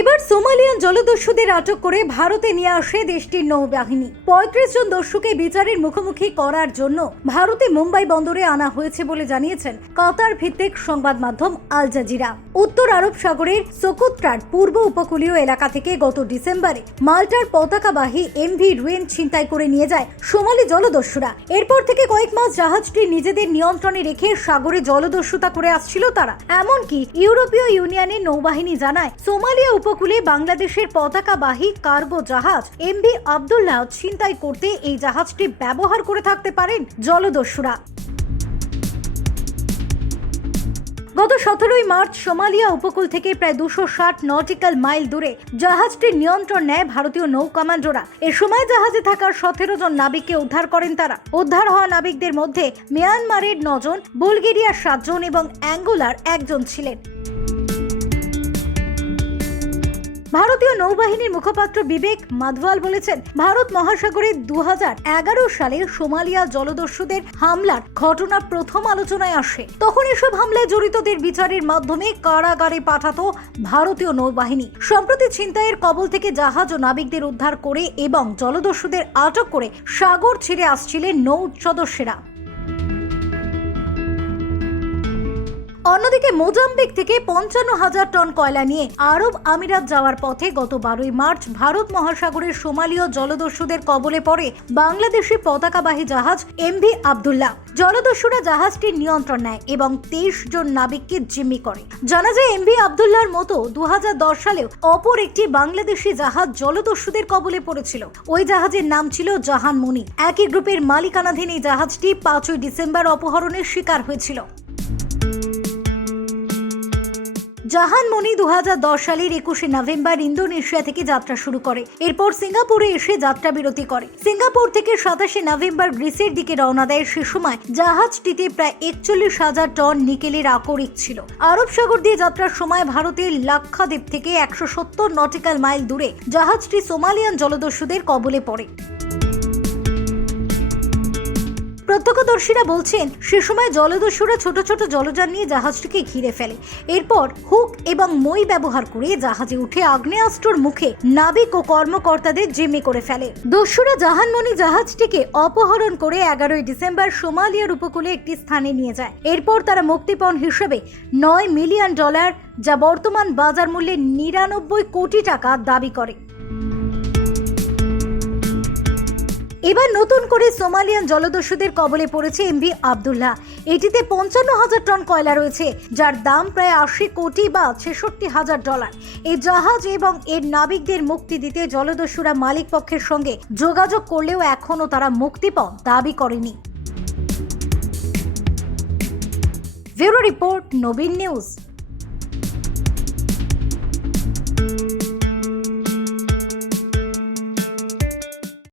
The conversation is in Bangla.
এবার সোমালিয়ান জলদস্যুদের আটক করে ভারতে নিয়ে আসে দেশটির নৌবাহিনী। ৩৫ জন দস্যুকে বিচারের মুখোমুখি করার জন্য ভারতে মুম্বাই বন্দরে আনা হয়েছে বলে জানিয়েছেন কাতার ভিত্তিক সংবাদ মাধ্যম আল জাজিরা। উত্তর আরব সাগরের সোকোত্রার পূর্ব উপকূলীয় এলাকা থেকে গত ডিসেম্বরে মাল্টার পতাকাবাহী এমভি রুয়েন ছিনতাই করে নিয়ে যায় সোমালি জলদস্যুরা। এরপর থেকে কয়েক মাস জাহাজটি নিজেদের নিয়ন্ত্রণে রেখে সাগরে জলদস্যুতা করে আসছিল তারা। এমনকি ইউরোপীয় ইউনিয়নের নৌবাহিনী জানায় সোমালিয়া উপকূলে বাংলাদেশের পতাকাবাহী কার্গো জাহাজ এমভি আব্দুল্লাহ ছিনতাই করতে এই জাহাজটি ব্যবহার করে থাকতে পারেন জলদস্যুরা। গত 17 মার্চ সোমালিয়া উপকূল থেকে প্রায় 260 নটিক্যাল মাইল দূরে জাহাজটির নিয়ন্ত্রণ নেয় ভারতীয় নৌ কমান্ডোরা। এ সময় জাহাজে থাকা 17 জন নাবিককে উদ্ধার করেন তারা। উদ্ধার হওয়া নাবিকদের মধ্যে মিয়ানমারের 9 জন, বুলগেরিয়ার 7 জন এবং অ্যাঙ্গোলার 1 জন ছিলেন। ভারতীয় নৌবাহিনীর মুখপাত্র বিবেক মাধওয়াল বলেছেন, ভারত মহাসাগরে 2011 সালে সোমালিয়া জলদস্যুদের হামলার ঘটনা প্রথম আলোচনায় আসে। তখন এসব হামলায় জড়িতদের বিচারের মাধ্যমে কারাগারে পাঠাতো ভারতীয় নৌবাহিনী। সম্প্রতি ছিনতাইয়ের কবল থেকে জাহাজ ও নাবিকদের উদ্ধার করে এবং জলদস্যুদের আটক করে সাগর ছেড়ে আসছিলেন নৌ সদস্যরা। অন্যদিকে মোজাম্বিক থেকে 55,000 টন কয়লা নিয়ে আরব আমিরাত যাওয়ার পথে গত 12 মার্চ ভারত মহাসাগরের সোমালীয় জলদস্যুদের কবলে পড়ে বাংলাদেশি পতাকাবাহী জাহাজ এমভি আব্দুল্লাহ। জলদস্যুরা জাহাজটির নিয়ন্ত্রণ নেয় এবং 23 জন নাবিককে জিম্মি করে। জানা যায় এমভি আব্দুল্লাহর মতো 2010 সালেও অপর একটি বাংলাদেশি জাহাজ জলদস্যুদের কবলে পড়েছিল। ওই জাহাজের নাম ছিল জাহান মনি। একই গ্রুপের মালিকানাধীন এই জাহাজটি 5 ডিসেম্বর অপহরণের শিকার হয়েছিল। জাহান মনি 2010 সালের 21 নভেম্বর ইন্দোনেশিয়া থেকে যাত্রা শুরু করে। এরপর সিঙ্গাপুরে এসে যাত্রা বিরতি করে। সিঙ্গাপুর থেকে 27 নভেম্বর গ্রিসের দিকে রওনা দেয়। সে সময় জাহাজটিতে প্রায় 41,000 টন নিকেলের আকরিক ছিল। আরব সাগর দিয়ে যাত্রার সময় ভারতের লাক্ষাদ্বীপ থেকে 170 নটিক্যাল মাইল দূরে জাহাজটি সোমালিয়ান জলদস্যুদের কবলে পড়ে। প্রত্যক্ষদর্শীরা বলছেন, সে সময় জলদস্যুরা ছোট ছোট জলযান নিয়ে জাহাজটিকে ঘিরে ফেলে। এরপর হুক এবং মই ব্যবহার করে জাহাজে উঠে আগ্নেয়াস্ত্রের মুখে নাবিক ও কর্মকর্তাদের জিম্মি করে ফেলে। দস্যুরা জাহানমনি জাহাজটিকে অপহরণ করে 11 ডিসেম্বর সোমালিয়ার উপকূলে একটি স্থানে নিয়ে যায়। এরপর তারা মুক্তিপণ হিসেবে $9 মিলিয়ন, যা বর্তমান বাজার মূল্যে 99 কোটি টাকা দাবি করে। এবার নতুন করে সোমালিয়ান জলদস্যুদের কবলে পড়েছে এমভি আব্দুল্লাহ। এটিতে 55,000 টন কয়লা রয়েছে, যার দাম প্রায় 80 কোটি বা $66,000। এই জাহাজ এবং এর নাবিকদের মুক্তি দিতে জলদস্যুরা মালিক পক্ষের সঙ্গে যোগাযোগ করলেও এখনো তারা মুক্তিপণ দাবি করেনি। ব্যুরো রিপোর্ট, নবীন নিউজ।